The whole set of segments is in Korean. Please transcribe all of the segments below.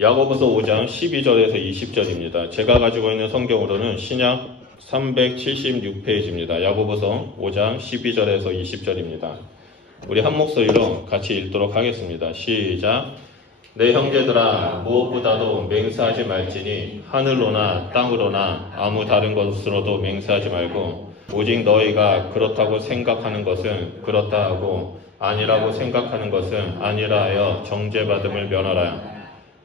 야고보서 5장 12절에서 20절입니다. 제가 가지고 있는 성경으로는 신약 376페이지입니다. 야고보서 5장 12절에서 20절입니다. 우리 한 목소리로 같이 읽도록 하겠습니다. 시작. 내 형제들아, 무엇보다도 맹세하지 말지니 하늘로나 땅으로나 아무 다른 것으로도 맹세하지 말고 오직 너희가 그렇다고 생각하는 것은 그렇다 하고 아니라고 생각하는 것은 아니라 하여 정죄받음을 면하라.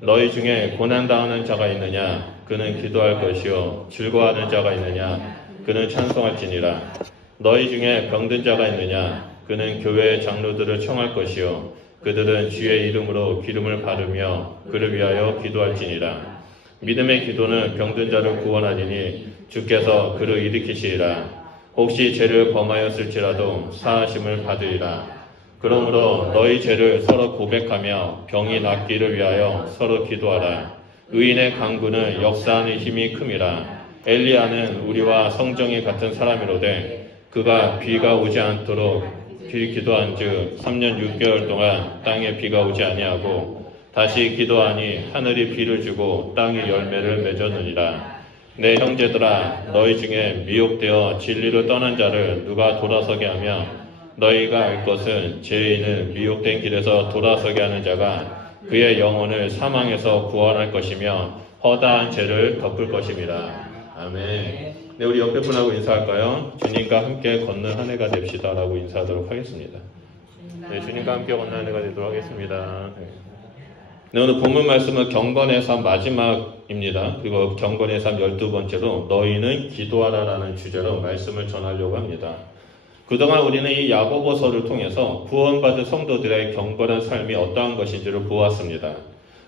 너희 중에 고난당하는 자가 있느냐? 그는 기도할 것이요. 즐거워하는 자가 있느냐? 그는 찬송할지니라. 너희 중에 병든 자가 있느냐? 그는 교회의 장로들을 청할 것이요. 그들은 주의 이름으로 기름을 바르며 그를 위하여 기도할지니라. 믿음의 기도는 병든 자를 구원하리니 주께서 그를 일으키시리라. 혹시 죄를 범하였을지라도 사하심을 받으리라. 그러므로 너희 죄를 서로 고백하며 병이 낫기를 위하여 서로 기도하라. 의인의 간구는 역사하는 힘이 큼이라. 엘리야는 우리와 성정이 같은 사람이로되 그가 비가 오지 않도록 기도한즉 3년 6개월 동안 땅에 비가 오지 아니하고 다시 기도하니 하늘이 비를 주고 땅이 열매를 맺었느니라. 내 형제들아, 너희 중에 미혹되어 진리를 떠난 자를 누가 돌아서게 하며 너희가 알 것은 죄인은 미혹된 길에서 돌아서게 하는 자가 그의 영혼을 사망에서 구원할 것이며 허다한 죄를 덮을 것임이라. 아멘. 네, 우리 옆에 분하고 인사할까요? 주님과 함께 걷는 한 해가 됩시다 라고 인사하도록 하겠습니다. 네, 주님과 함께 걷는 한 해가 되도록 하겠습니다. 네, 오늘 본문 말씀은 경건의 삶 마지막입니다. 그리고 경건의 삶 12번째로 너희는 기도하라 라는 주제로 말씀을 전하려고 합니다. 그동안 우리는 이 야고보서를 통해서 구원받은 성도들의 경건한 삶이 어떠한 것인지를 보았습니다.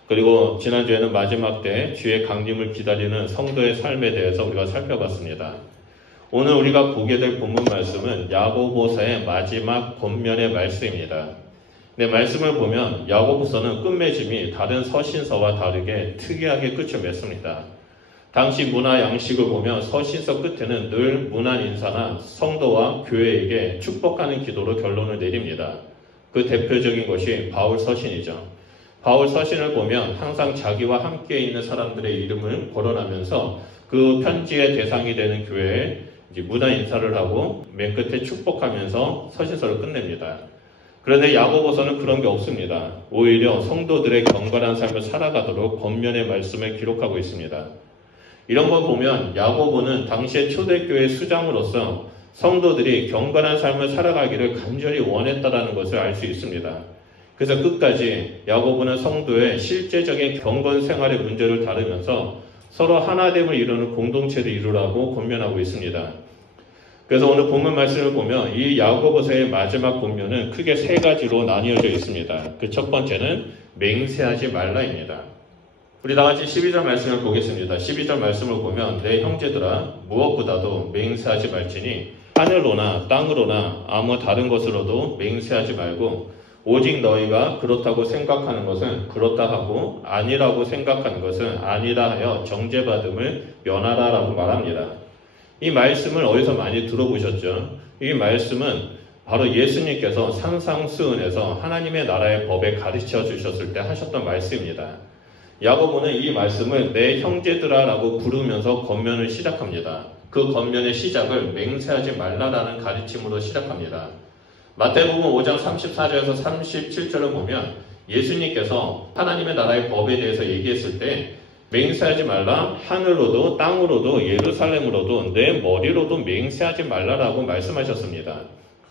그리고 지난주에는 마지막 때 주의 강림을 기다리는 성도의 삶에 대해서 우리가 살펴봤습니다. 오늘 우리가 보게 될 본문 말씀은 야고보서의 마지막 본면의 말씀입니다. 네, 말씀을 보면 야고보서는 끝맺음이 다른 서신서와 다르게 특이하게 끝을 맺습니다. 당시 문화 양식을 보면 서신서 끝에는 늘 문안 인사나 성도와 교회에게 축복하는 기도로 결론을 내립니다. 그 대표적인 것이 바울 서신이죠. 바울 서신을 보면 항상 자기와 함께 있는 사람들의 이름을 거론하면서 그 편지의 대상이 되는 교회에 문안 인사를 하고 맨 끝에 축복하면서 서신서를 끝냅니다. 그런데 야고보서는 그런 게 없습니다. 오히려 성도들의 경건한 삶을 살아가도록 겉면의 말씀을 기록하고 있습니다. 이런 걸 보면 야고보는 당시의 초대교회 수장으로서 성도들이 경건한 삶을 살아가기를 간절히 원했다는 것을 알 수 있습니다. 그래서 끝까지 야고보는 성도의 실제적인 경건 생활의 문제를 다루면서 서로 하나됨을 이루는 공동체를 이루라고 권면하고 있습니다. 그래서 오늘 본문 말씀을 보면 이 야고보서의 마지막 본면은 크게 세 가지로 나뉘어져 있습니다. 그 첫 번째는 맹세하지 말라입니다. 우리 다 같이 12절 말씀을 보겠습니다. 12절 말씀을 보면 내 형제들아, 무엇보다도 맹세하지 말지니 하늘로나 땅으로나 아무 다른 것으로도 맹세하지 말고 오직 너희가 그렇다고 생각하는 것은 그렇다 하고 아니라고 생각하는 것은 아니라 하여 정죄받음을 면하라 라고 말합니다. 이 말씀을 어디서 많이 들어보셨죠? 이 말씀은 바로 예수님께서 산상수훈에서 하나님의 나라의 법에 가르쳐 주셨을 때 하셨던 말씀입니다. 야고보는 이 말씀을 내 형제들아 라고 부르면서 겉면을 시작합니다. 그 겉면의 시작을 맹세하지 말라라는 가르침으로 시작합니다. 마태복음 5장 34절에서 37절을 보면 예수님께서 하나님의 나라의 법에 대해서 얘기했을 때 맹세하지 말라, 하늘로도 땅으로도 예루살렘으로도 내 머리로도 맹세하지 말라라고 말씀하셨습니다.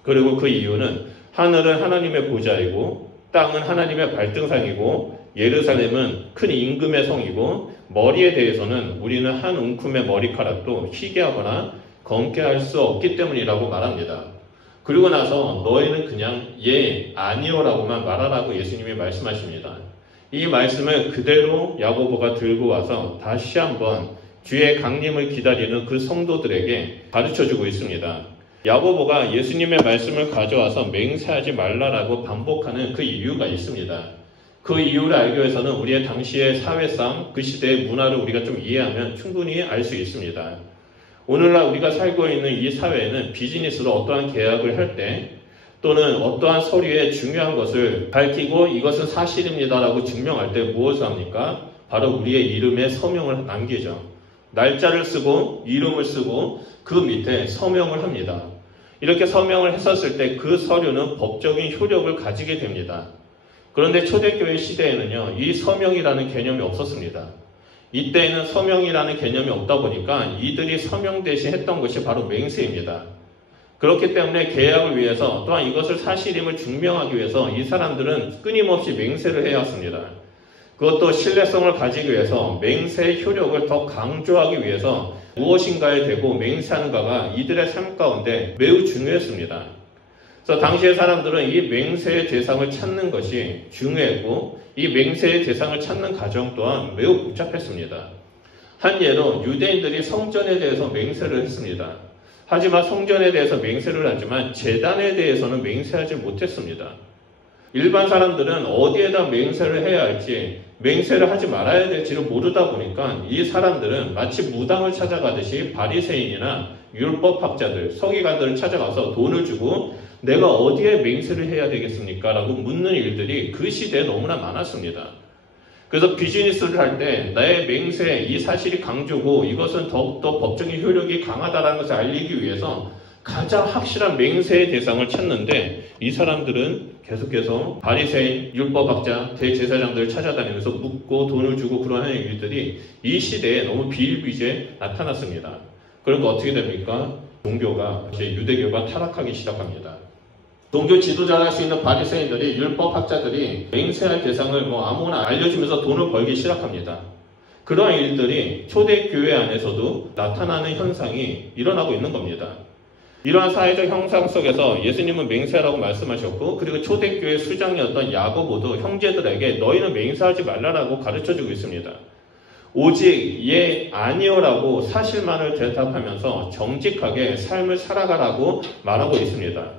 그리고 그 이유는 하늘은 하나님의 보좌이고 땅은 하나님의 발등상이고 예루살렘은 큰 임금의 성이고 머리에 대해서는 우리는 한 움큼의 머리카락도 희게 하거나 검게 할 수 없기 때문이라고 말합니다. 그리고 나서 너희는 그냥 예, 아니요라고만 말하라고 예수님이 말씀하십니다. 이 말씀을 그대로 야고보가 들고 와서 다시 한번 주의 강림을 기다리는 그 성도들에게 가르쳐주고 있습니다. 야고보가 예수님의 말씀을 가져와서 맹세하지 말라라고 반복하는 그 이유가 있습니다. 그 이유를 알기 위해서는 우리의 당시의 사회상, 그 시대의 문화를 우리가 좀 이해하면 충분히 알 수 있습니다. 오늘날 우리가 살고 있는 이 사회에는 비즈니스로 어떠한 계약을 할 때 또는 어떠한 서류에 중요한 것을 밝히고 이것은 사실입니다라고 증명할 때 무엇을 합니까? 바로 우리의 이름에 서명을 남기죠. 날짜를 쓰고 이름을 쓰고 그 밑에 서명을 합니다. 이렇게 서명을 했었을 때 그 서류는 법적인 효력을 가지게 됩니다. 그런데 초대교회 시대에는요, 이 서명이라는 개념이 없었습니다. 이때에는 서명이라는 개념이 없다 보니까 이들이 서명 대신 했던 것이 바로 맹세입니다. 그렇기 때문에 계약을 위해서 또한 이것을 사실임을 증명하기 위해서 이 사람들은 끊임없이 맹세를 해왔습니다. 그것도 신뢰성을 가지기 위해서 맹세의 효력을 더 강조하기 위해서 무엇인가에 대고 맹세하는가가 이들의 삶 가운데 매우 중요했습니다. 그래서 당시의 사람들은 이 맹세의 대상을 찾는 것이 중요했고 이 맹세의 대상을 찾는 과정 또한 매우 복잡했습니다. 한 예로 유대인들이 성전에 대해서 맹세를 했습니다. 하지만 성전에 대해서 맹세를 하지만 제단에 대해서는 맹세하지 못했습니다. 일반 사람들은 어디에다 맹세를 해야 할지 맹세를 하지 말아야 될지를 모르다 보니까 이 사람들은 마치 무당을 찾아가듯이 바리새인이나 율법학자들, 서기관들을 찾아가서 돈을 주고 내가 어디에 맹세를 해야 되겠습니까? 라고 묻는 일들이 그 시대에 너무나 많았습니다. 그래서 비즈니스를 할 때 나의 맹세, 이 사실이 강조고 이것은 더욱더 법적인 효력이 강하다는 것을 알리기 위해서 가장 확실한 맹세의 대상을 찾는데 이 사람들은 계속해서 바리새인, 율법학자, 대제사장들을 찾아다니면서 묻고 돈을 주고 그러한 일들이 이 시대에 너무 비일비재에 나타났습니다. 그러니까 어떻게 됩니까? 종교가 이제 유대교가 타락하기 시작합니다. 종교 지도자를 할 수 있는 바리새인들이 율법학자들이 맹세할 대상을 아무나 알려주면서 돈을 벌기 시작합니다. 그러한 일들이 초대교회 안에서도 나타나는 현상이 일어나고 있는 겁니다. 이러한 사회적 형상 속에서 예수님은 맹세하라고 말씀하셨고 그리고 초대교회 수장이었던 야고보도 형제들에게 너희는 맹세하지 말라라고 가르쳐주고 있습니다. 오직 예 아니요라고 사실만을 대답하면서 정직하게 삶을 살아가라고 말하고 있습니다.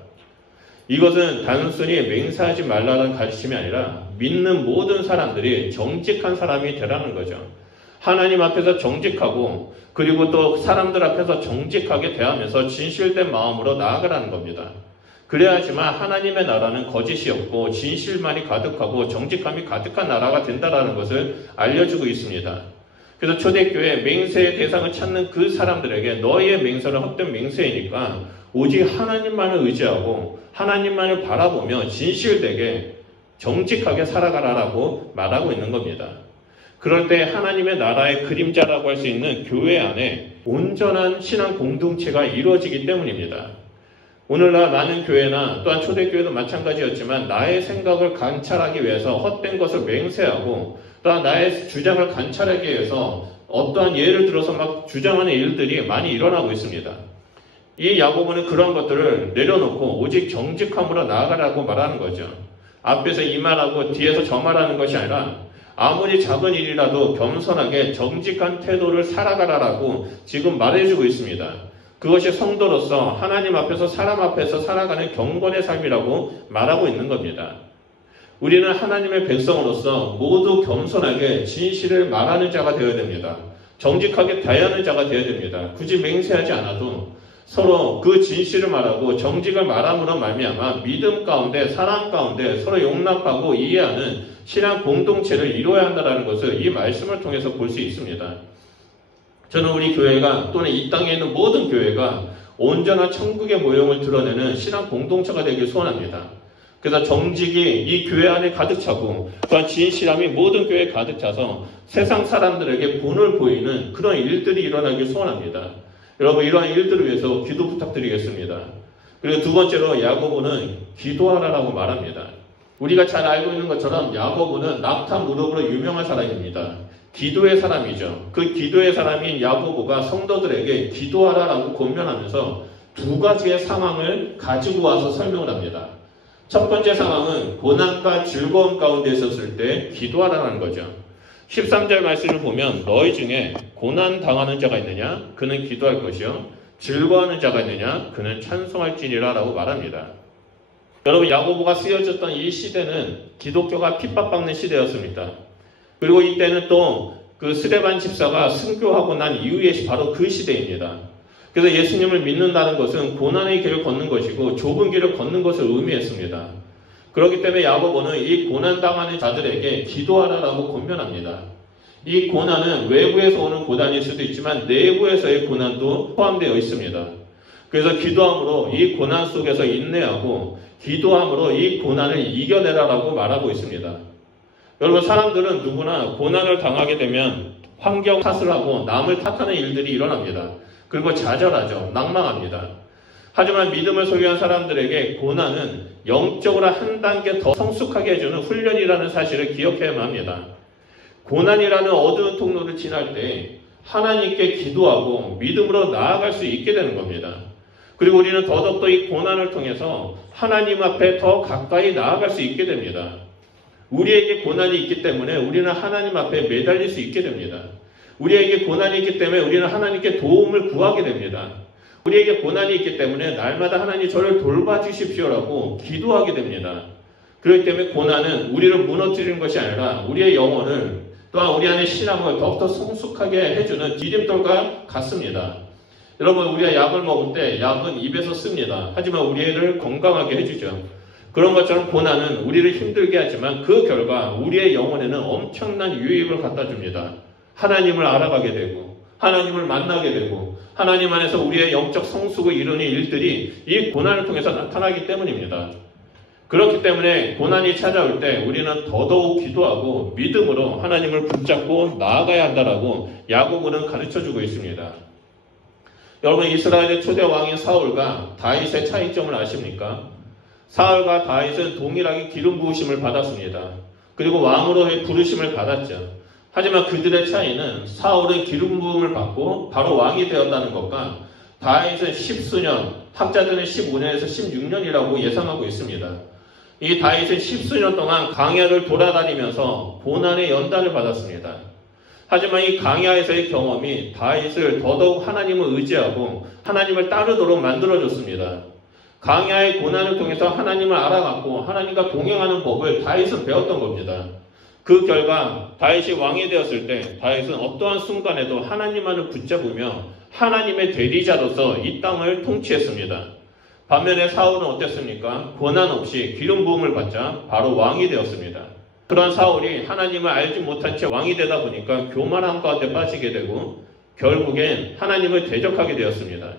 이것은 단순히 맹세하지 말라는 가르침이 아니라 믿는 모든 사람들이 정직한 사람이 되라는 거죠. 하나님 앞에서 정직하고 그리고 또 사람들 앞에서 정직하게 대하면서 진실된 마음으로 나아가라는 겁니다. 그래야지만 하나님의 나라는 거짓이 없고 진실만이 가득하고 정직함이 가득한 나라가 된다는 것을 알려주고 있습니다. 그래서 초대교회 맹세의 대상을 찾는 그 사람들에게 너희의 맹세는 헛된 맹세이니까 오직 하나님만을 의지하고 하나님만을 바라보며 진실되게 정직하게 살아가라라고 말하고 있는 겁니다. 그럴 때 하나님의 나라의 그림자라고 할 수 있는 교회 안에 온전한 신앙 공동체가 이루어지기 때문입니다. 오늘날 많은 교회나 또한 초대교회도 마찬가지였지만 나의 생각을 관찰하기 위해서 헛된 것을 맹세하고 또한 나의 주장을 관찰하기 위해서 어떠한 예를 들어서 막 주장하는 일들이 많이 일어나고 있습니다. 이 야고보는 그런 것들을 내려놓고 오직 정직함으로 나아가라고 말하는 거죠. 앞에서 이 말하고 뒤에서 저 말하는 것이 아니라 아무리 작은 일이라도 겸손하게 정직한 태도를 살아가라라고 지금 말해주고 있습니다. 그것이 성도로서 하나님 앞에서 사람 앞에서 살아가는 경건의 삶이라고 말하고 있는 겁니다. 우리는 하나님의 백성으로서 모두 겸손하게 진실을 말하는 자가 되어야 됩니다. 정직하게 대하는 자가 되어야 됩니다. 굳이 맹세하지 않아도 서로 그 진실을 말하고 정직을 말함으로 말미암아 믿음 가운데 사랑 가운데 서로 용납하고 이해하는 신앙 공동체를 이루어야 한다는 것을 이 말씀을 통해서 볼 수 있습니다. 저는 우리 교회가 또는 이 땅에 있는 모든 교회가 온전한 천국의 모형을 드러내는 신앙 공동체가 되길 소원합니다. 그래서 정직이 이 교회 안에 가득 차고 또한 진실함이 모든 교회에 가득 차서 세상 사람들에게 본을 보이는 그런 일들이 일어나길 소원합니다. 여러분 이러한 일들을 위해서 기도 부탁드리겠습니다. 그리고 두 번째로 야고보는 기도하라라고 말합니다. 우리가 잘 알고 있는 것처럼 야고보는 낙타 무릎으로 유명한 사람입니다. 기도의 사람이죠. 그 기도의 사람인 야고보가 성도들에게 기도하라라고 권면하면서 두 가지의 상황을 가지고 와서 설명을 합니다. 첫 번째 상황은 고난과 즐거움 가운데 있었을 때 기도하라는 거죠. 13절 말씀을 보면 너희 중에 고난 당하는 자가 있느냐? 그는 기도할 것이요. 즐거워하는 자가 있느냐? 그는 찬송할지니라 라고 말합니다. 여러분 야고보가 쓰여졌던 이 시대는 기독교가 핍박받는 시대였습니다. 그리고 이때는 또 그 스데반 집사가 순교하고 난 이후의 바로 그 시대입니다. 그래서 예수님을 믿는다는 것은 고난의 길을 걷는 것이고 좁은 길을 걷는 것을 의미했습니다. 그렇기 때문에 야고보는 이 고난당하는 자들에게 기도하라라고 권면합니다. 이 고난은 외부에서 오는 고난일 수도 있지만 내부에서의 고난도 포함되어 있습니다. 그래서 기도함으로 이 고난 속에서 인내하고 기도함으로 이 고난을 이겨내라라고 말하고 있습니다. 여러분, 사람들은 누구나 고난을 당하게 되면 환경 탓을 하고 남을 탓하는 일들이 일어납니다. 그리고 좌절하죠. 낭망합니다. 하지만 믿음을 소유한 사람들에게 고난은 영적으로 한 단계 더 성숙하게 해주는 훈련이라는 사실을 기억해야만 합니다. 고난이라는 어두운 통로를 지날 때 하나님께 기도하고 믿음으로 나아갈 수 있게 되는 겁니다. 그리고 우리는 더더욱더 이 고난을 통해서 하나님 앞에 더 가까이 나아갈 수 있게 됩니다. 우리에게 고난이 있기 때문에 우리는 하나님 앞에 매달릴 수 있게 됩니다. 우리에게 고난이 있기 때문에 우리는 하나님께 도움을 구하게 됩니다. 우리에게 고난이 있기 때문에 날마다 하나님 저를 돌봐주십시오라고 기도하게 됩니다. 그렇기 때문에 고난은 우리를 무너뜨리는 것이 아니라 우리의 영혼을 또한 우리 안의 신앙을 더욱더 성숙하게 해주는 디딤돌과 같습니다. 여러분, 우리가 약을 먹을 때 약은 입에서 씁니다. 하지만 우리를 건강하게 해주죠. 그런 것처럼 고난은 우리를 힘들게 하지만 그 결과 우리의 영혼에는 엄청난 유익을 갖다 줍니다. 하나님을 알아가게 되고 하나님을 만나게 되고 하나님 안에서 우리의 영적 성숙을 이루는 일들이 이 고난을 통해서 나타나기 때문입니다. 그렇기 때문에 고난이 찾아올 때 우리는 더더욱 기도하고 믿음으로 하나님을 붙잡고 나아가야 한다라고 야고보는 가르쳐주고 있습니다. 여러분, 이스라엘의 초대 왕인 사울과 다윗의 차이점을 아십니까? 사울과 다윗은 동일하게 기름 부으심을 받았습니다. 그리고 왕으로의 부르심을 받았죠. 하지만 그들의 차이는 사울은 기름 부음을 받고 바로 왕이 되었다는 것과 다윗은 10수년, 학자들은 15년에서 16년이라고 예상하고 있습니다. 이 다윗은 10수년 동안 광야를 돌아다니면서 고난의 연단을 받았습니다. 하지만 이 광야에서의 경험이 다윗을 더더욱 하나님을 의지하고 하나님을 따르도록 만들어줬습니다. 광야의 고난을 통해서 하나님을 알아갔고 하나님과 동행하는 법을 다윗은 배웠던 겁니다. 그 결과 다윗이 왕이 되었을 때 다윗은 어떠한 순간에도 하나님만을 붙잡으며 하나님의 대리자로서 이 땅을 통치했습니다. 반면에 사울은 어땠습니까? 고난 없이 기름 부음을 받자 바로 왕이 되었습니다. 그런 사울이 하나님을 알지 못한 채 왕이 되다 보니까 교만한 가운데 빠지게 되고 결국엔 하나님을 대적하게 되었습니다.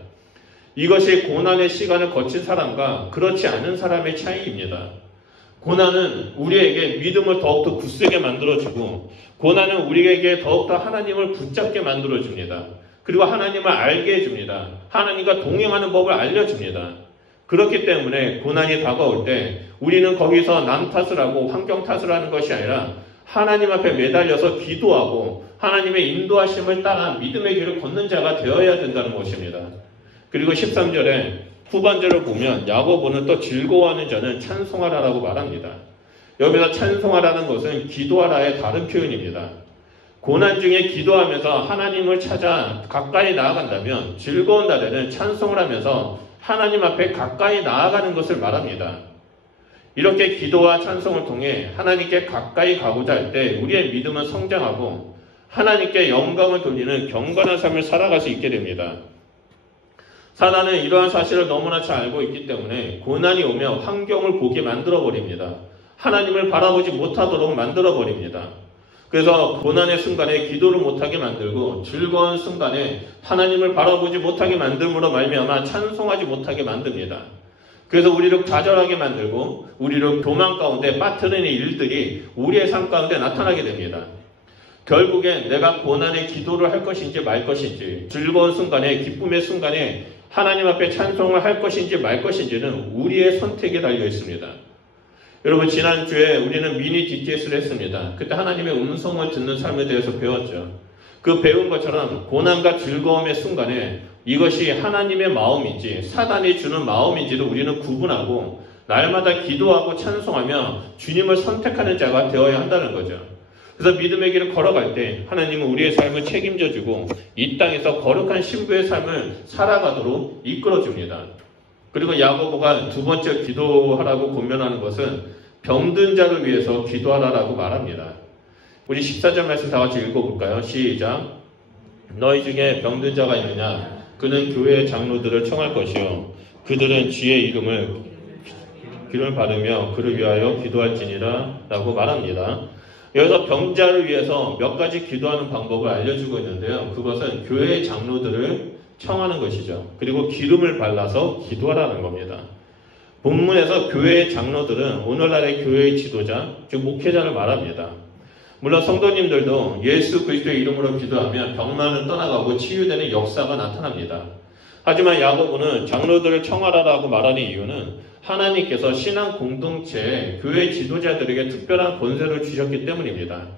이것이 고난의 시간을 거친 사람과 그렇지 않은 사람의 차이입니다. 고난은 우리에게 믿음을 더욱더 굳세게 만들어주고 고난은 우리에게 더욱더 하나님을 붙잡게 만들어줍니다. 그리고 하나님을 알게 해줍니다. 하나님과 동행하는 법을 알려줍니다. 그렇기 때문에 고난이 다가올 때 우리는 거기서 남 탓을 하고 환경 탓을 하는 것이 아니라 하나님 앞에 매달려서 기도하고 하나님의 인도하심을 따라 믿음의 길을 걷는 자가 되어야 된다는 것입니다. 그리고 13절에 후반절을 보면 야고보는 또 즐거워하는 자는 찬송하라라고 말합니다. 여기서 찬송하라는 것은 기도하라의 다른 표현입니다. 고난 중에 기도하면서 하나님을 찾아 가까이 나아간다면 즐거운 날에는 찬송을 하면서 하나님 앞에 가까이 나아가는 것을 말합니다. 이렇게 기도와 찬송을 통해 하나님께 가까이 가고자 할 때 우리의 믿음은 성장하고 하나님께 영광을 돌리는 경건한 삶을 살아갈 수 있게 됩니다. 사단은 이러한 사실을 너무나 잘 알고 있기 때문에 고난이 오면 환경을 보게 만들어버립니다. 하나님을 바라보지 못하도록 만들어버립니다. 그래서 고난의 순간에 기도를 못하게 만들고 즐거운 순간에 하나님을 바라보지 못하게 만듦으로 말미암아 찬송하지 못하게 만듭니다. 그래서 우리를 좌절하게 만들고 우리를 교만 가운데 빠뜨리는 일들이 우리의 삶 가운데 나타나게 됩니다. 결국엔 내가 고난의 기도를 할 것인지 말 것인지 즐거운 순간에 기쁨의 순간에 하나님 앞에 찬송을 할 것인지 말 것인지는 우리의 선택에 달려 있습니다. 여러분, 지난주에 우리는 미니 DTS를 했습니다. 그때 하나님의 음성을 듣는 삶에 대해서 배웠죠. 그 배운 것처럼 고난과 즐거움의 순간에 이것이 하나님의 마음인지 사단이 주는 마음인지를 우리는 구분하고 날마다 기도하고 찬송하며 주님을 선택하는 자가 되어야 한다는 거죠. 그래서 믿음의 길을 걸어갈 때 하나님은 우리의 삶을 책임져주고 이 땅에서 거룩한 신부의 삶을 살아가도록 이끌어줍니다. 그리고 야고보가 두 번째 기도하라고 권면하는 것은 병든 자를 위해서 기도하라라고 말합니다. 우리 14절 말씀 다 같이 읽어볼까요? 시작. 너희 중에 병든 자가 있느냐? 그는 교회의 장로들을 청할 것이요 그들은 주의 이름을 받으며 그를 위하여 기도할지니라 라고 말합니다. 여기서 병자를 위해서 몇 가지 기도하는 방법을 알려주고 있는데요. 그것은 교회의 장로들을 청하는 것이죠. 그리고 기름을 발라서 기도하라는 겁니다. 본문에서 교회의 장로들은 오늘날의 교회의 지도자, 즉 목회자를 말합니다. 물론 성도님들도 예수 그리스도의 이름으로 기도하면 병만은 떠나가고 치유되는 역사가 나타납니다. 하지만 야고보는 장로들을 청하라라고 말하는 이유는 하나님께서 신앙 공동체에 교회 지도자들에게 특별한 권세를 주셨기 때문입니다.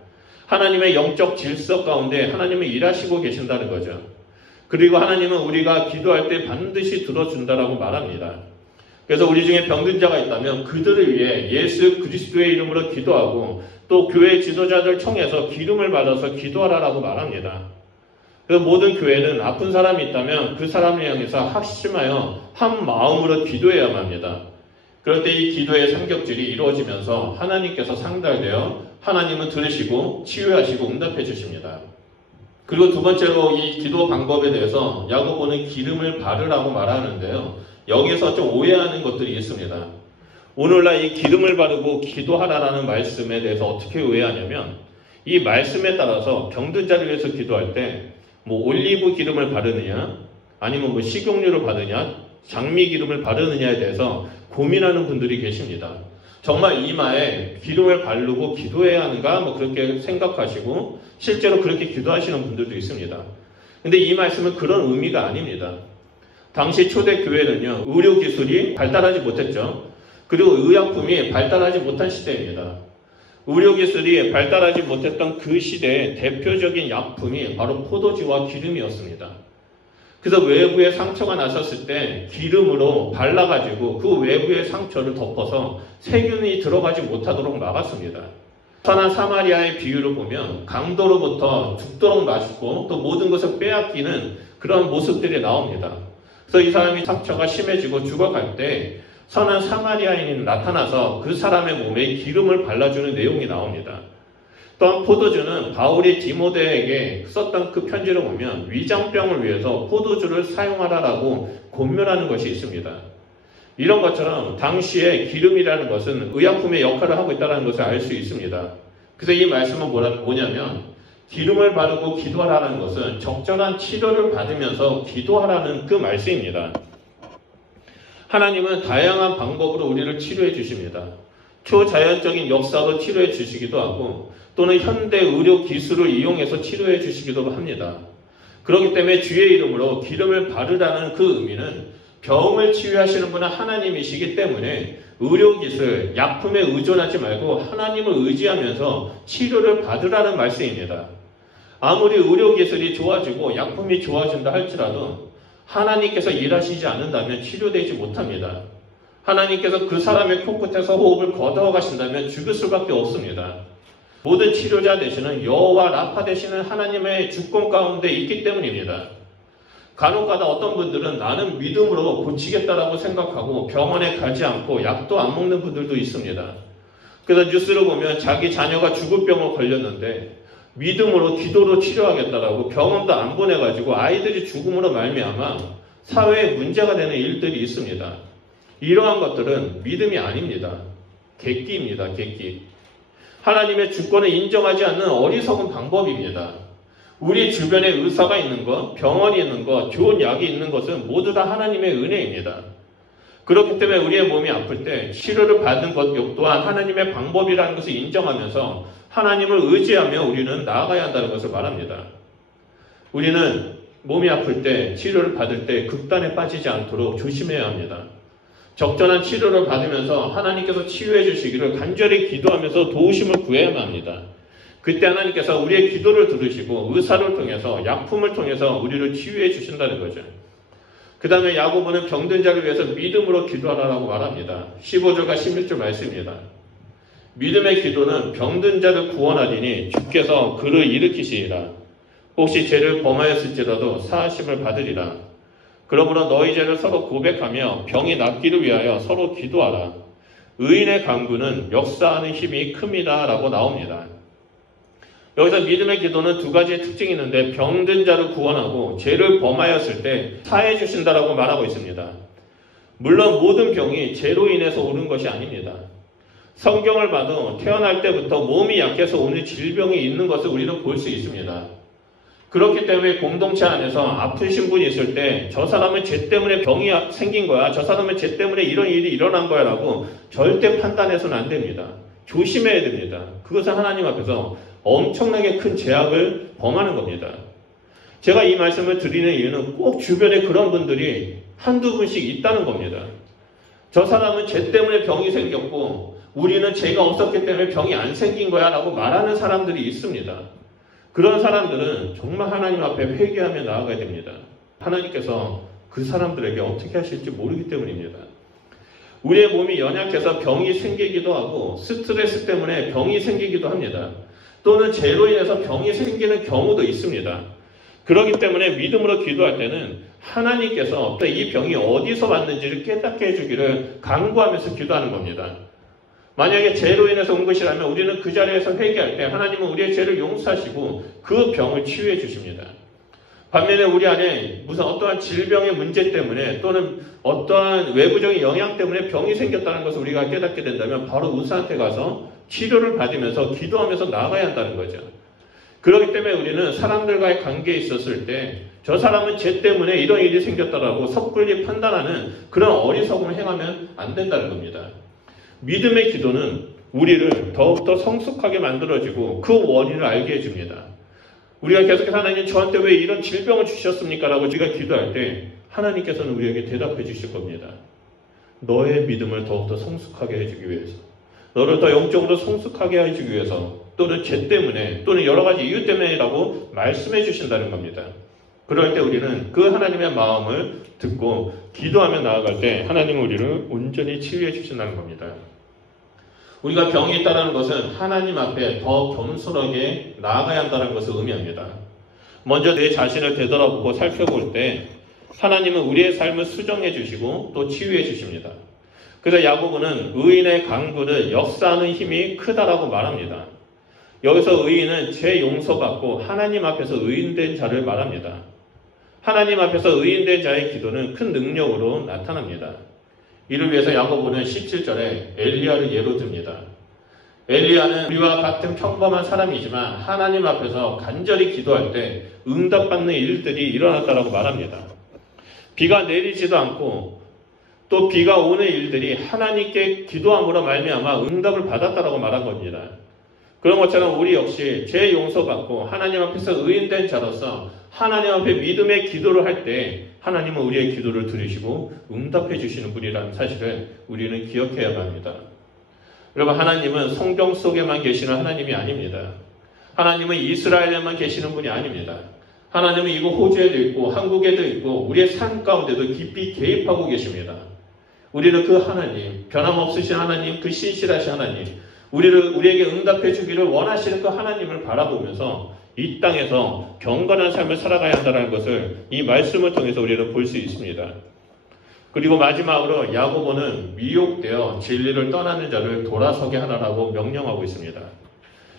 하나님의 영적 질서 가운데 하나님은 일하시고 계신다는 거죠. 그리고 하나님은 우리가 기도할 때 반드시 들어준다라고 말합니다. 그래서 우리 중에 병든 자가 있다면 그들을 위해 예수 그리스도의 이름으로 기도하고 또 교회 지도자들 청해서 기름을 받아서 기도하라라고 말합니다. 그래서 모든 교회는 아픈 사람이 있다면 그 사람을 향해서 합심하여 한 마음으로 기도해야만 합니다. 그럴 때 이 기도의 삼겹질이 이루어지면서 하나님께서 상달되어 하나님은 들으시고 치유하시고 응답해 주십니다. 그리고 두 번째로 이 기도 방법에 대해서 야고보는 기름을 바르라고 말하는데요. 여기서 좀 오해하는 것들이 있습니다. 오늘날 이 기름을 바르고 기도하라라는 말씀에 대해서 어떻게 오해하냐면 이 말씀에 따라서 병든 자를 위해서 기도할 때 뭐 올리브 기름을 바르느냐 아니면 뭐 식용유를 바르느냐 장미 기름을 바르느냐에 대해서 고민하는 분들이 계십니다. 정말 이마에 기름을 바르고 기도해야 하는가 뭐 그렇게 생각하시고 실제로 그렇게 기도하시는 분들도 있습니다. 근데 이 말씀은 그런 의미가 아닙니다. 당시 초대 교회는요, 의료기술이 발달하지 못했죠. 그리고 의약품이 발달하지 못한 시대입니다. 의료기술이 발달하지 못했던 그 시대의 대표적인 약품이 바로 포도주와 기름이었습니다. 그래서 외부에 상처가 났었을 때 기름으로 발라가지고 그 외부의 상처를 덮어서 세균이 들어가지 못하도록 막았습니다. 선한 사마리아의 비유를 보면 강도로부터 죽도록 마시고 또 모든 것을 빼앗기는 그런 모습들이 나옵니다. 그래서 이 사람이 상처가 심해지고 죽어갈 때 선한 사마리아인이 나타나서 그 사람의 몸에 기름을 발라주는 내용이 나옵니다. 또한 포도주는 바울이 디모데에게 썼던 그 편지를 보면 위장병을 위해서 포도주를 사용하라라고 권면하는 것이 있습니다. 이런 것처럼 당시에 기름이라는 것은 의약품의 역할을 하고 있다는 것을 알 수 있습니다. 그래서 이 말씀은 뭐냐면 기름을 바르고 기도하라는 것은 적절한 치료를 받으면서 기도하라는 그 말씀입니다. 하나님은 다양한 방법으로 우리를 치료해 주십니다. 초자연적인 역사로 치료해 주시기도 하고 또는 현대 의료 기술을 이용해서 치료해 주시기도 합니다. 그렇기 때문에 주의 이름으로 기름을 바르라는 그 의미는 병을 치유하시는 분은 하나님이시기 때문에 의료기술, 약품에 의존하지 말고 하나님을 의지하면서 치료를 받으라는 말씀입니다. 아무리 의료기술이 좋아지고 약품이 좋아진다 할지라도 하나님께서 일하시지 않는다면 치료되지 못합니다. 하나님께서 그 사람의 코끝에서 호흡을 거두어 가신다면 죽을 수밖에 없습니다. 모든 치료자 되시는 여호와 라파 되시는 하나님의 주권 가운데 있기 때문입니다. 간혹가다 어떤 분들은 나는 믿음으로 고치겠다라고 생각하고 병원에 가지 않고 약도 안 먹는 분들도 있습니다. 그래서 뉴스를 보면 자기 자녀가 죽을 병을 걸렸는데 믿음으로 기도로 치료하겠다라고 병원도 안 보내가지고 아이들이 죽음으로 말미암아 사회에 문제가 되는 일들이 있습니다. 이러한 것들은 믿음이 아닙니다. 객기입니다. 객기. 하나님의 주권을 인정하지 않는 어리석은 방법입니다. 우리 주변에 의사가 있는 것, 병원이 있는 것, 좋은 약이 있는 것은 모두 다 하나님의 은혜입니다. 그렇기 때문에 우리의 몸이 아플 때 치료를 받는 것 또한 하나님의 방법이라는 것을 인정하면서 하나님을 의지하며 우리는 나아가야 한다는 것을 말합니다. 우리는 몸이 아플 때 치료를 받을 때 극단에 빠지지 않도록 조심해야 합니다. 적절한 치료를 받으면서 하나님께서 치유해 주시기를 간절히 기도하면서 도우심을 구해야만 합니다. 그때 하나님께서 우리의 기도를 들으시고 의사를 통해서 약품을 통해서 우리를 치유해 주신다는 거죠. 그 다음에 야고보는 병든 자를 위해서 믿음으로 기도하라고 말합니다. 15절과 16절 말씀입니다. 믿음의 기도는 병든 자를 구원하리니 주께서 그를 일으키시리라. 혹시 죄를 범하였을지라도 사하심을 받으리라. 그러므로 너희 죄를 서로 고백하며 병이 낫기를 위하여 서로 기도하라. 의인의 간구는 역사하는 힘이 큽니다. 라고 나옵니다. 여기서 믿음의 기도는 두 가지의 특징이 있는데 병든 자를 구원하고 죄를 범하였을 때 사해 주신다라고 말하고 있습니다. 물론 모든 병이 죄로 인해서 오는 것이 아닙니다. 성경을 봐도 태어날 때부터 몸이 약해서 오는 질병이 있는 것을 우리는 볼 수 있습니다. 그렇기 때문에 공동체 안에서 아프신 분이 있을 때 저 사람은 쟤 때문에 병이 생긴 거야, 저 사람은 쟤 때문에 이런 일이 일어난 거야 라고 절대 판단해서는 안 됩니다. 조심해야 됩니다. 그것은 하나님 앞에서 엄청나게 큰 죄악을 범하는 겁니다. 제가 이 말씀을 드리는 이유는 꼭 주변에 그런 분들이 한두 분씩 있다는 겁니다. 저 사람은 쟤 때문에 병이 생겼고 우리는 죄가 없었기 때문에 병이 안 생긴 거야 라고 말하는 사람들이 있습니다. 그런 사람들은 정말 하나님 앞에 회개하며 나아가야 됩니다. 하나님께서 그 사람들에게 어떻게 하실지 모르기 때문입니다. 우리의 몸이 연약해서 병이 생기기도 하고 스트레스 때문에 병이 생기기도 합니다. 또는 죄로 인해서 병이 생기는 경우도 있습니다. 그렇기 때문에 믿음으로 기도할 때는 하나님께서 이 병이 어디서 왔는지를 깨닫게 해주기를 간구하면서 기도하는 겁니다. 만약에 죄로 인해서 온 것이라면 우리는 그 자리에서 회개할 때 하나님은 우리의 죄를 용서하시고 그 병을 치유해 주십니다. 반면에 우리 안에 무슨 어떠한 질병의 문제 때문에 또는 어떠한 외부적인 영향 때문에 병이 생겼다는 것을 우리가 깨닫게 된다면 바로 의사한테 가서 치료를 받으면서 기도하면서 나아가야 한다는 거죠. 그렇기 때문에 우리는 사람들과의 관계에 있었을 때 저 사람은 쟤 때문에 이런 일이 생겼다라고 섣불리 판단하는 그런 어리석음을 행하면 안 된다는 겁니다. 믿음의 기도는 우리를 더욱더 성숙하게 만들어주고 그 원인을 알게 해줍니다. 우리가 계속해서 하나님 저한테 왜 이런 질병을 주셨습니까? 라고 우리가 기도할 때 하나님께서는 우리에게 대답해 주실 겁니다. 너의 믿음을 더욱더 성숙하게 해주기 위해서, 너를 더 영적으로 성숙하게 해주기 위해서, 또는 죄 때문에 또는 여러 가지 이유 때문에라고 말씀해 주신다는 겁니다. 그럴 때 우리는 그 하나님의 마음을 듣고 기도하며 나아갈 때 하나님은 우리를 온전히 치유해 주신다는 겁니다. 우리가 병이 있다는 것은 하나님 앞에 더 겸손하게 나아가야 한다는 것을 의미합니다. 먼저 내 자신을 되돌아보고 살펴볼 때 하나님은 우리의 삶을 수정해 주시고 또 치유해 주십니다. 그래서 야고보는 의인의 강구를 역사하는 힘이 크다라고 말합니다. 여기서 의인은 죄 용서받고 하나님 앞에서 의인된 자를 말합니다. 하나님 앞에서 의인된 자의 기도는 큰 능력으로 나타납니다. 이를 위해서 야고보는 17절에 엘리야를 예로 듭니다. 엘리야는 우리와 같은 평범한 사람이지만 하나님 앞에서 간절히 기도할 때 응답받는 일들이 일어났다라고 말합니다. 비가 내리지도 않고 또 비가 오는 일들이 하나님께 기도함으로 말미암아 응답을 받았다라고 말한 겁니다. 그런 것처럼 우리 역시 죄 용서받고 하나님 앞에서 의인된 자로서 하나님 앞에 믿음의 기도를 할 때 하나님은 우리의 기도를 들으시고 응답해 주시는 분이라는 사실을 우리는 기억해야 합니다. 여러분, 하나님은 성경 속에만 계시는 하나님이 아닙니다. 하나님은 이스라엘에만 계시는 분이 아닙니다. 하나님은 이곳 호주에도 있고 한국에도 있고 우리의 삶 가운데도 깊이 개입하고 계십니다. 우리는 그 하나님, 변함없으신 하나님, 그 신실하신 하나님, 우리에게 응답해 주기를 원하시는 그 하나님을 바라보면서 이 땅에서 경건한 삶을 살아가야 한다는 것을 이 말씀을 통해서 우리는 볼 수 있습니다. 그리고 마지막으로 야고보는 미혹되어 진리를 떠나는 자를 돌아서게 하라고 명령하고 있습니다.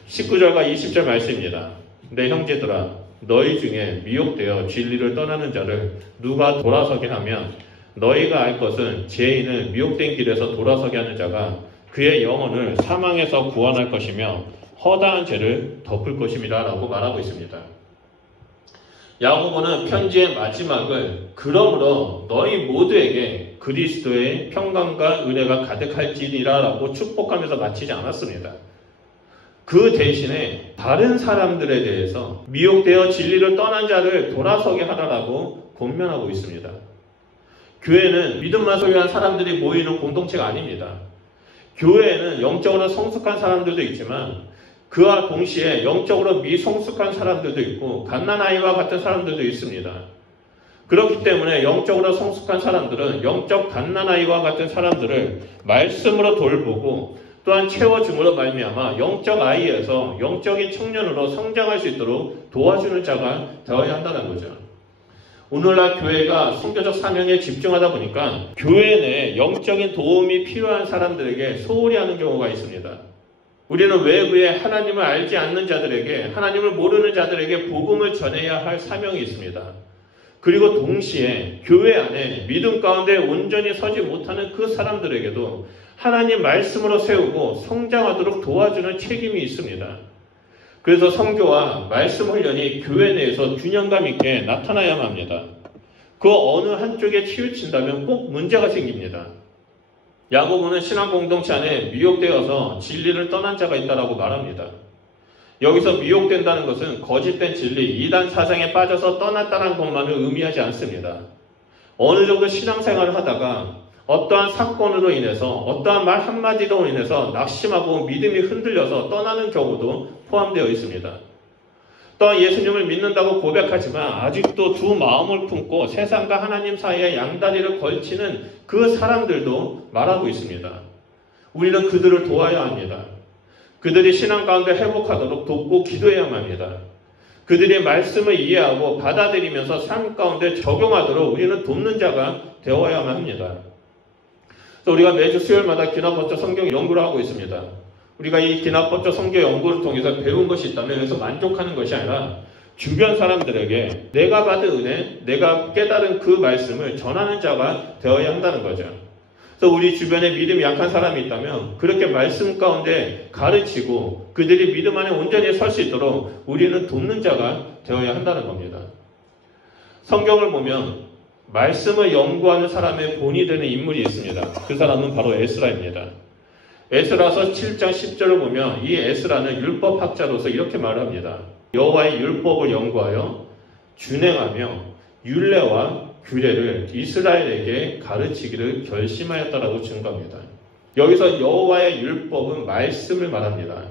19절과 20절 말씀입니다. 내 형제들아, 너희 중에 미혹되어 진리를 떠나는 자를 누가 돌아서게 하면 너희가 알 것은 죄인을 미혹된 길에서 돌아서게 하는 자가 그의 영혼을 사망에서 구원할 것이며 허다한 죄를 덮을 것임이라 라고 말하고 있습니다. 야고보는 편지의 마지막을 그러므로 너희 모두에게 그리스도의 평강과 은혜가 가득할지니라 라고 축복하면서 마치지 않았습니다. 그 대신에 다른 사람들에 대해서 미혹되어 진리를 떠난 자를 돌아서게 하라라고 권면하고 있습니다. 교회는 믿음만 소유한 사람들이 모이는 공동체가 아닙니다. 교회에는 영적으로 성숙한 사람들도 있지만 그와 동시에 영적으로 미성숙한 사람들도 있고 갓난아이와 같은 사람들도 있습니다. 그렇기 때문에 영적으로 성숙한 사람들은 영적 갓난아이와 같은 사람들을 말씀으로 돌보고 또한 채워줌으로 말미암아 영적 아이에서 영적인 청년으로 성장할 수 있도록 도와주는 자가 되어야 한다는 거죠. 오늘날 교회가 선교적 사명에 집중하다 보니까 교회 내에 영적인 도움이 필요한 사람들에게 소홀히 하는 경우가 있습니다. 우리는 외부에 하나님을 알지 않는 자들에게, 하나님을 모르는 자들에게 복음을 전해야 할 사명이 있습니다. 그리고 동시에 교회 안에 믿음 가운데 온전히 서지 못하는 그 사람들에게도 하나님 말씀으로 세우고 성장하도록 도와주는 책임이 있습니다. 그래서 성교와 말씀 훈련이 교회 내에서 균형감 있게 나타나야만 합니다. 그 어느 한쪽에 치우친다면 꼭 문제가 생깁니다. 야고보는 신앙 공동체 안에 미혹되어서 진리를 떠난 자가 있다라고 말합니다. 여기서 미혹된다는 것은 거짓된 진리, 이단 사상에 빠져서 떠났다는 것만을 의미하지 않습니다. 어느 정도 신앙생활을 하다가 어떠한 사건으로 인해서 어떠한 말 한마디로 인해서 낙심하고 믿음이 흔들려서 떠나는 경우도 포함되어 있습니다. 또한 예수님을 믿는다고 고백하지만 아직도 두 마음을 품고 세상과 하나님 사이에 양다리를 걸치는 그 사람들도 말하고 있습니다. 우리는 그들을 도와야 합니다. 그들이 신앙 가운데 회복하도록 돕고 기도해야만 합니다. 그들이 말씀을 이해하고 받아들이면서 삶 가운데 적용하도록 우리는 돕는 자가 되어야만 합니다. 그래서 우리가 매주 수요일마다 기나법조 성경 연구를 하고 있습니다. 우리가 이 기나법조 성경 연구를 통해서 배운 것이 있다면 여기서 만족하는 것이 아니라 주변 사람들에게 내가 받은 은혜, 내가 깨달은 그 말씀을 전하는 자가 되어야 한다는 거죠. 그래서 우리 주변에 믿음이 약한 사람이 있다면 그렇게 말씀 가운데 가르치고 그들이 믿음 안에 온전히 설 수 있도록 우리는 돕는 자가 되어야 한다는 겁니다. 성경을 보면 말씀을 연구하는 사람의 본이 되는 인물이 있습니다. 그 사람은 바로 에스라입니다. 에스라서 7장 10절을 보면 이 에스라는 율법학자로서 이렇게 말합니다. 여호와의 율법을 연구하여 준행하며 율례와 규례를 이스라엘에게 가르치기를 결심하였다라고 증거합니다. 여기서 여호와의 율법은 말씀을 말합니다.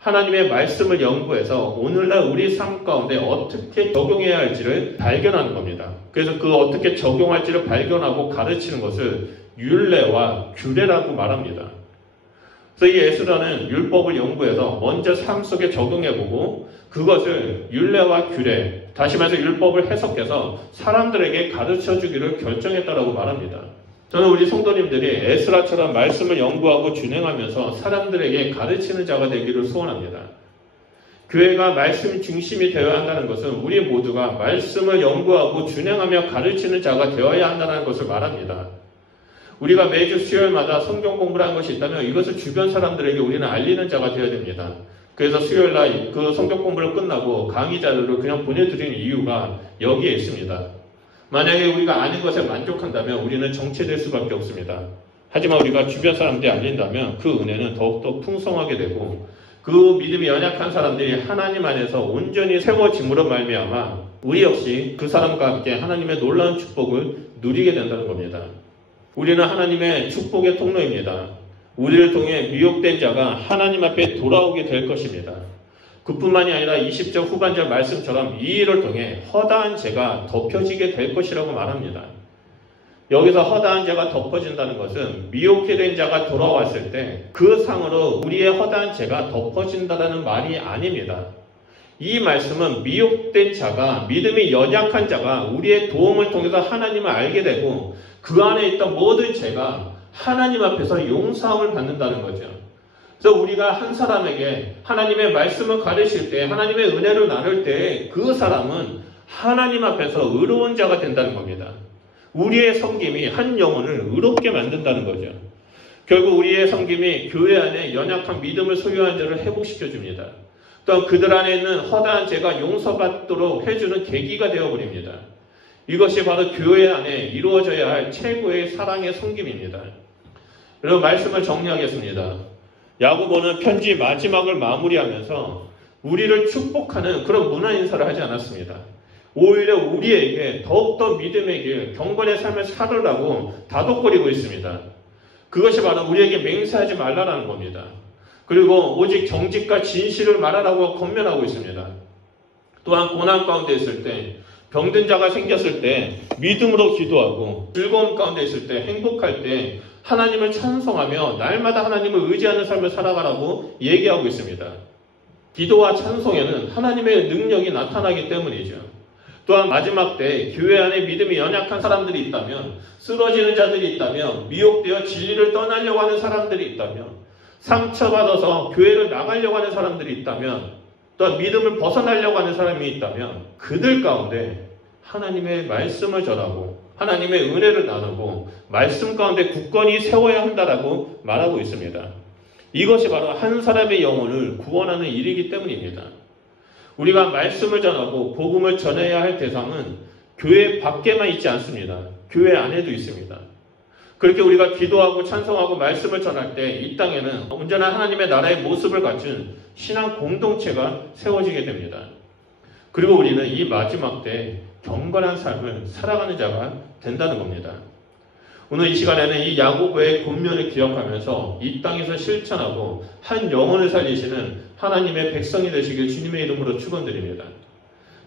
하나님의 말씀을 연구해서 오늘날 우리 삶 가운데 어떻게 적용해야 할지를 발견하는 겁니다. 그래서 그 어떻게 적용할지를 발견하고 가르치는 것을 율례와 규례라고 말합니다. 그래서 이 에스라는 율법을 연구해서 먼저 삶 속에 적용해보고 그것을 율례와 규례, 다시 말해서 율법을 해석해서 사람들에게 가르쳐주기를 결정했다라고 말합니다. 저는 우리 성도님들이 에스라처럼 말씀을 연구하고 준행하면서 사람들에게 가르치는 자가 되기를 소원합니다. 교회가 말씀 중심이 되어야 한다는 것은 우리 모두가 말씀을 연구하고 준행하며 가르치는 자가 되어야 한다는 것을 말합니다. 우리가 매주 수요일마다 성경 공부를 한 것이 있다면 이것을 주변 사람들에게 우리는 알리는 자가 되어야 됩니다. 그래서 수요일날 그 성경 공부를 끝나고 강의 자료를 그냥 보내드리는 이유가 여기에 있습니다. 만약에 우리가 아는 것에 만족한다면 우리는 정체될 수밖에 없습니다. 하지만 우리가 주변 사람들이 알린다면 그 은혜는 더욱더 풍성하게 되고 그 믿음이 연약한 사람들이 하나님 안에서 온전히 세워짐으로 말미암아 우리 역시 그 사람과 함께 하나님의 놀라운 축복을 누리게 된다는 겁니다. 우리는 하나님의 축복의 통로입니다. 우리를 통해 미혹된 자가 하나님 앞에 돌아오게 될 것입니다. 그뿐만이 아니라 20절 후반절 말씀처럼 이 일을 통해 허다한 죄가 덮여지게 될 것이라고 말합니다. 여기서 허다한 죄가 덮어진다는 것은 미혹해 된 자가 돌아왔을 때 그 상으로 우리의 허다한 죄가 덮어진다는 말이 아닙니다. 이 말씀은 미혹된 자가, 믿음이 연약한 자가 우리의 도움을 통해서 하나님을 알게 되고 그 안에 있던 모든 죄가 하나님 앞에서 용서함을 받는다는 거죠. 그래서 우리가 한 사람에게 하나님의 말씀을 가르칠 때, 하나님의 은혜를 나눌 때 그 사람은 하나님 앞에서 의로운 자가 된다는 겁니다. 우리의 섬김이 한 영혼을 의롭게 만든다는 거죠. 결국 우리의 섬김이 교회 안에 연약한 믿음을 소유한 자를 회복시켜줍니다. 또한 그들 안에 있는 허다한 죄가 용서받도록 해주는 계기가 되어버립니다. 이것이 바로 교회 안에 이루어져야 할 최고의 사랑의 섬김입니다. 여러분, 말씀을 정리하겠습니다. 야고보는 편지 마지막을 마무리하면서 우리를 축복하는 그런 문화 인사를 하지 않았습니다. 오히려 우리에게 더욱더 믿음의 길, 경건의 삶을 살으라고 다독거리고 있습니다. 그것이 바로 우리에게 맹세하지 말라는 겁니다. 그리고 오직 정직과 진실을 말하라고 권면하고 있습니다. 또한 고난 가운데 있을 때, 병든 자가 생겼을 때 믿음으로 기도하고 즐거움 가운데 있을 때, 행복할 때 하나님을 찬송하며 날마다 하나님을 의지하는 삶을 살아가라고 얘기하고 있습니다. 기도와 찬송에는 하나님의 능력이 나타나기 때문이죠. 또한 마지막 때 교회 안에 믿음이 연약한 사람들이 있다면, 쓰러지는 자들이 있다면, 미혹되어 진리를 떠나려고 하는 사람들이 있다면, 상처받아서 교회를 나가려고 하는 사람들이 있다면, 또한 믿음을 벗어나려고 하는 사람이 있다면 그들 가운데 하나님의 말씀을 전하고 하나님의 은혜를 나누고 말씀 가운데 굳건히 세워야 한다라고 말하고 있습니다. 이것이 바로 한 사람의 영혼을 구원하는 일이기 때문입니다. 우리가 말씀을 전하고 복음을 전해야 할 대상은 교회 밖에만 있지 않습니다. 교회 안에도 있습니다. 그렇게 우리가 기도하고 찬송하고 말씀을 전할 때 이 땅에는 온전한 하나님의 나라의 모습을 갖춘 신앙 공동체가 세워지게 됩니다. 그리고 우리는 이 마지막 때 경건한 삶을 살아가는 자가 된다는 겁니다. 오늘 이 시간에는 이 야고보의 권면을 기억하면서 이 땅에서 실천하고 한 영혼을 살리시는 하나님의 백성이 되시길 주님의 이름으로 축원드립니다.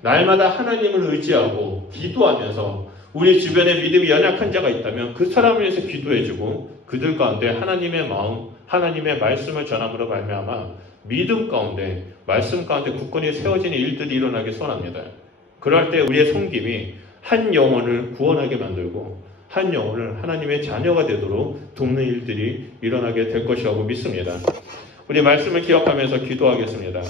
날마다 하나님을 의지하고 기도하면서 우리 주변에 믿음이 연약한 자가 있다면 그 사람을 위해서 기도해주고 그들 가운데 하나님의 마음, 하나님의 말씀을 전함으로 말미암아 믿음 가운데 말씀 가운데 굳건히 세워지는 일들이 일어나길 소원합니다. 그럴 때 우리의 섬김이 한 영혼을 구원하게 만들고 한 영혼을 하나님의 자녀가 되도록 돕는 일들이 일어나게 될 것이라고 믿습니다. 우리 말씀을 기억하면서 기도하겠습니다.